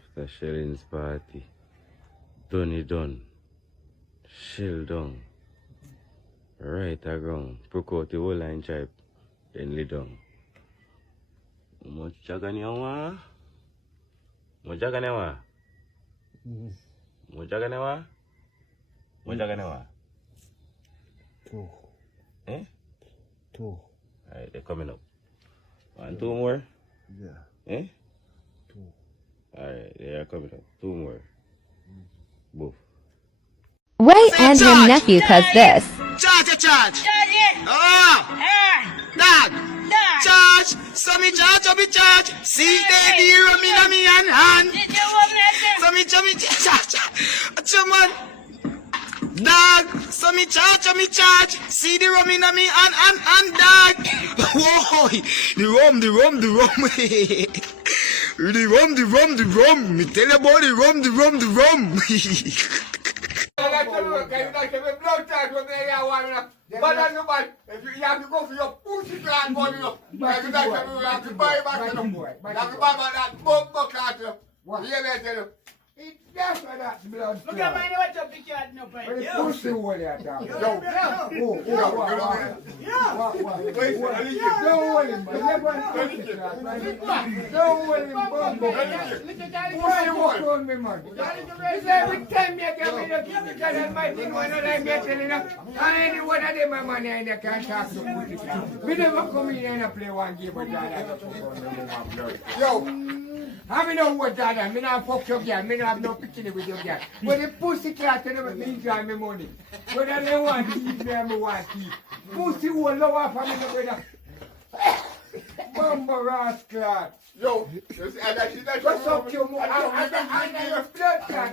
After Shelling's party, done it done. Shell down. Right around. Broke out the whole line tribe. Then lay down. How much jagan you want? How much jagan you want? How much jagan you want? How much jagan you want? 2. Eh? 2. Alright, they're coming up. 1, 2 more? Yeah. Eh? 2. Alright, they are coming up. 2 more. Both. Ray and him nephew cuz this. Charge. Charge it. Oh. Dog. Charge. So me charge. See daddy rum in me hand. So me charge. Come on. Dog. So me charge. See the rum in me hand, dog. Whoa. The rum. The rum. Me tell you about the rum. If you have to go for your pussy clan body, you have to buy back to them. You have to buy back that bumper clan to them. What? You may tell you. It's just for that blood. Look at mine, what's up, picture at no point. But the pussy hole there, dog. Yo. Don't worry, man. Don't worry, bumper clan. Pussy hole on me, man. It's every time you get me the pussy clan, my thing, one of them get telling them. And any one of them, my money, and they can't talk to pussy clan. We never come in and play one game with that. Yo. I know what that is. I don't fuck your girl. I don't have no picking with your girl. But the pussy cat never enjoy my money. But I don't want to keep me, I want to keep. Pussy will love off of me, brother. Bumbo rascal. Yo, what's up, you? I know your blood clot.